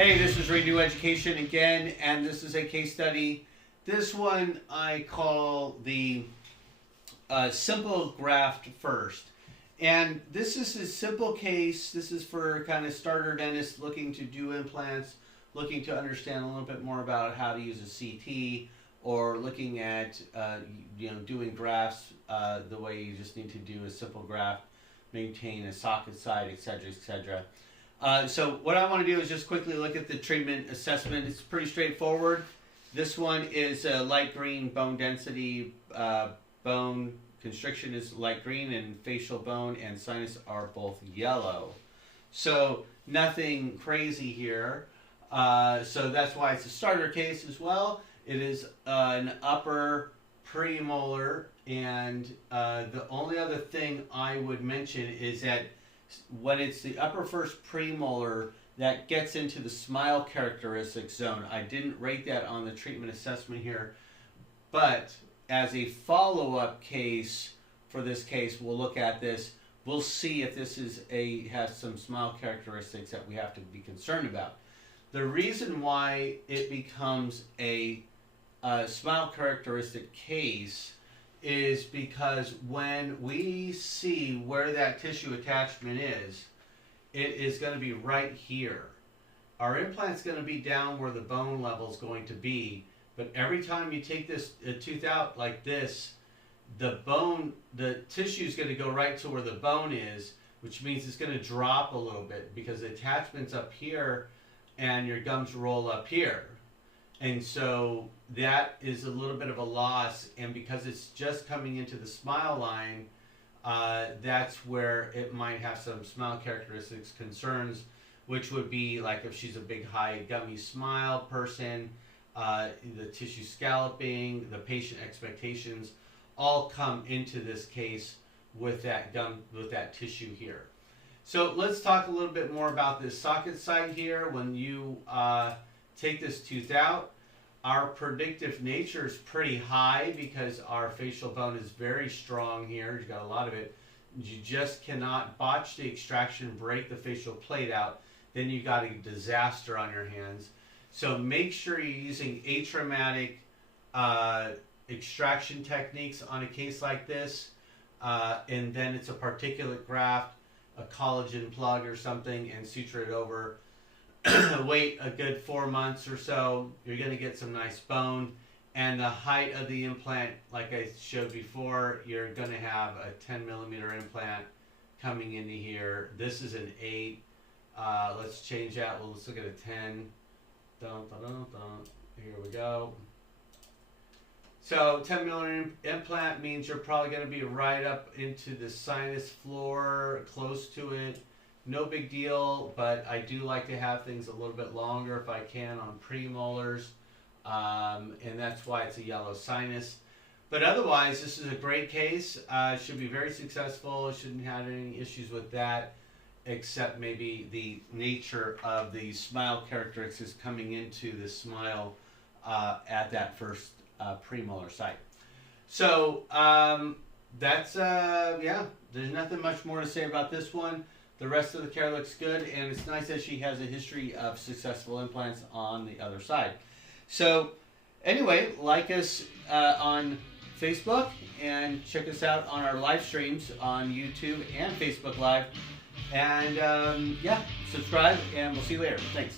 Hey, this is Renew Education again, and this is a case study. This one I call the simple graft first. And this is a simple case. This is for kind of starter dentists looking to do implants, looking to understand a little bit more about how to use a CT, or looking at doing grafts the way you just need to do a simple graft, maintain a socket side, etc., etc. So what I want to do is just quickly look at the treatment assessment. It's pretty straightforward. This one is light green bone density. Bone constriction is light green, and facial bone and sinus are both yellow. So nothing crazy here. So that's why it's a starter case as well. It is an upper premolar, and the only other thing I would mention is that when it's the upper first premolar, that gets into the smile characteristics zone. I didn't rate that on the treatment assessment here, but as a follow-up case for this case, we'll look at this. We'll see if this has some smile characteristics that we have to be concerned about. The reason why it becomes a smile characteristic case is because when we see where that tissue attachment is, it is going to be right here. Our implant's going to be down where the bone level is going to be, but every time you take this tooth out like this, the tissue is going to go right to where the bone is, which means it's going to drop a little bit because the attachment's up here and your gums roll up here. And so that is a little bit of a loss, and because it's just coming into the smile line, that's where it might have some smile characteristics concerns, which would be like if she's a big high gummy smile person, the tissue scalloping, the patient expectations all come into this case with that tissue here. So let's talk a little bit more about this socket side here. When you take this tooth out, our predictive nature is pretty high because our facial bone is very strong here. You've got a lot of it. You just cannot botch the extraction, break the facial plate out. Then you've got a disaster on your hands. So make sure you're using atraumatic extraction techniques on a case like this. And then it's a particulate graft, a collagen plug or something, and suture it over. Wait a good 4 months or so, you're going to get some nice bone, and the height of the implant, like I showed before, you're going to have a 10 millimeter implant coming into here. This is an 8. Let's change that. Let's look at a 10. Here we go. So 10 millimeter implant means you're probably going to be right up into the sinus floor, close to it. No big deal, but I do like to have things a little bit longer if I can on premolars, and that's why it's a yellow sinus. But otherwise, this is a great case. Should be very successful. Shouldn't have any issues with that, except maybe the nature of the smile characteristics coming into the smile at that first premolar site. So that's, there's nothing much more to say about this one. The rest of the care looks good, and it's nice that she has a history of successful implants on the other side. So anyway, like us on Facebook, and check us out on our live streams on YouTube and Facebook Live. And subscribe, and we'll see you later. Thanks.